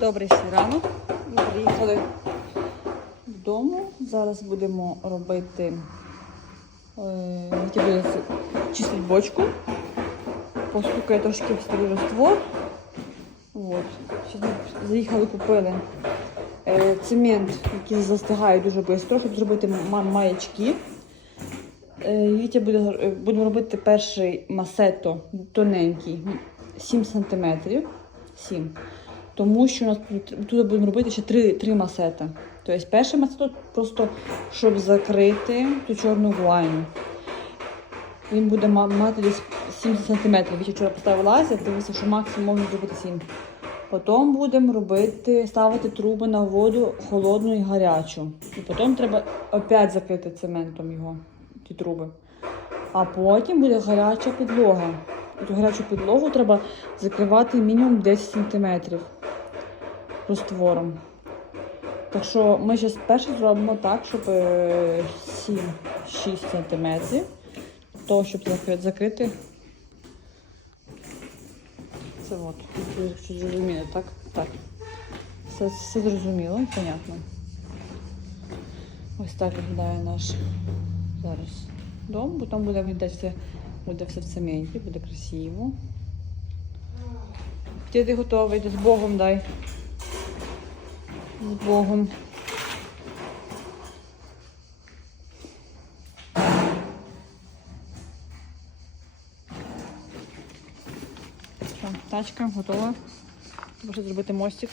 Добрий ранок. Ми приїхали додому. Зараз будемо робити е, чистити бочку. Постукає трошки в старий раствор. От. Заїхали, купили е, цемент, який застигає дуже швидко, щоб зробити ма- маячки. Е, Вітя буде, е, будемо робити перший масето тоненький, 7 см. 7. Тому що у нас тут, будемо робити ще 3, 3 масета. Тобто перший масето просто щоб закрити ту чорну гуайну. Він буде мати десь 70 см. Вітя вчора поставила лазер, дивився, що максимум можна зробити 7. Потім будемо робити, ставити труби на воду холодну і гарячу. І потім треба опять закрити цементом його, ті труби. А потім буде гаряча підлога. І ту гарячу підлогу треба закривати мінімум 10 см розтвором. Так що ми зараз перше зробимо так, щоб е, 7-6 см. То, щоб закрити. Це от. Якщо зрозуміло, так? Так. Все, все зрозуміло понятно. Ось так виглядає наш зараз дом, бо там буде виглядати все, буде все в цементі, буде красиво. Ти ти готовий, з Богом дай. З Богом. Тачка готова. Треба зробити мостик.